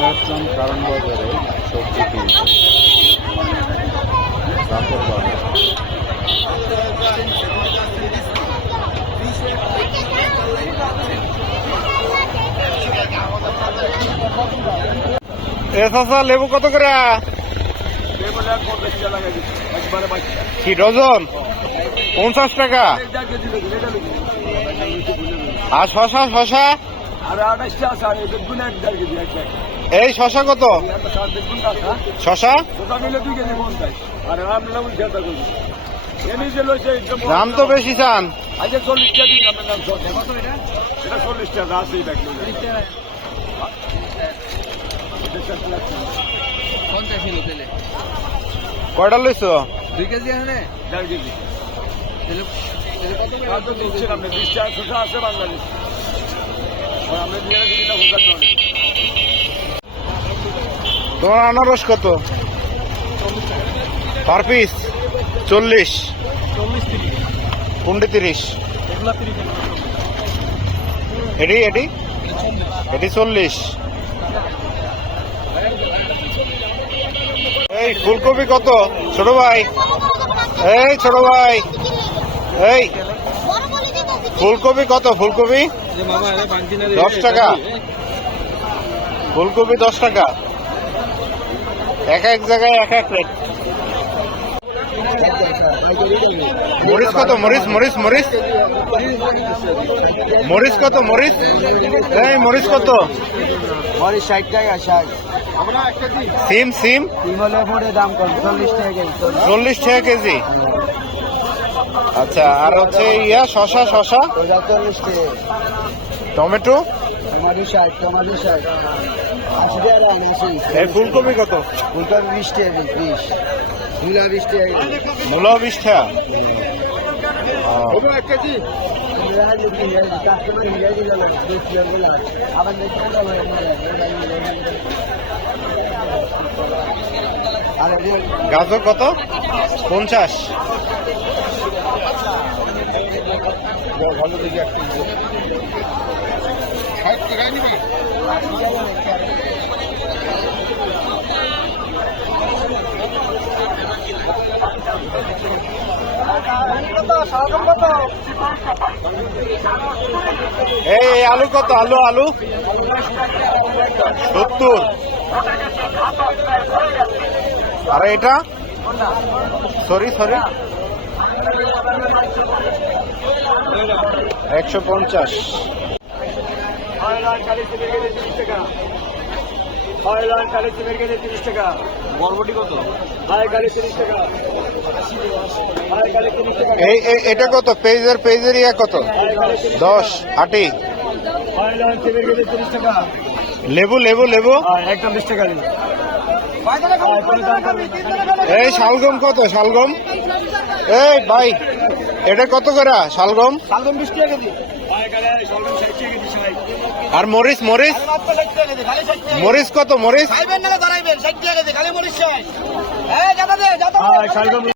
চলে আসলাম কারণ বাজারে সবজি কিনতে। জাফর বাজার লেবু কত করে? কি, ডজন? পঞ্চাশ টাকা। আর শশা শশা? আরে আঠাশটা আছে এই শশা কত? শশা? দুই দাম তো বেশি, চান। কয়টা লইছো? দুই কেজি এখানে দেড় কেজি আপনি বিশ আছে বাংলাদেশ আমরা দিয়ে দিদি না তোমার আনারস কত? পার পিস চল্লিশ। কুন্ডি তিরিশ। এটি এটি? এটি চল্লিশ। এই, ফুলকপি কত? ছোট ভাই। এই, ছোট ভাই। এই। ফুলকপি কত? ফুলকপি? দশ টাকা। ফুলকপি দশ টাকা। এক এক জায়গায় এক এক রেট মরিচ কত? মরিচ মরিচ মরিচ। মরিচ কত? মরিচ? এই মরিচ কত? মরিচ ষাট টাকা ষাট। সিম সিম? দাম কম চল্লিশ টাকা কেজি। চল্লিশ টাকা কেজি। আচ্ছা আর হচ্ছে ইয়া শশা শশা? চল্লিশ টাকা। টমেটো? টমাটো ষাট টমাটো ষাট। এই ফুলকপি কত? ফুলটা বিশ টাকা বিশ মূলা বিশ টাকা মূলা বিশ টাকা গাজর কত? পঞ্চাশ। ভালো এই এই আলু কত? আলু আলু? সত্তর। আর এটা? সরি সরি একশো পঞ্চাশ। বরবটি কত? হাই গেলে তিরিশ টাকা। হাই গেলে তিরিশ টাকা। এই এই- এটা কত? পেজের পেজের ইয়া কত? দশ আটি তিরিশ টাকা। লেবু লেবু লেবু? আর একদম বিশ টাকা এই শালগম কত? শালগম? এই ভাই এটা কত করে? শালগম? শালগম বিশ টাকা কেজি। আর মরিচ মরিচ? মরিচ কত? মরিচ?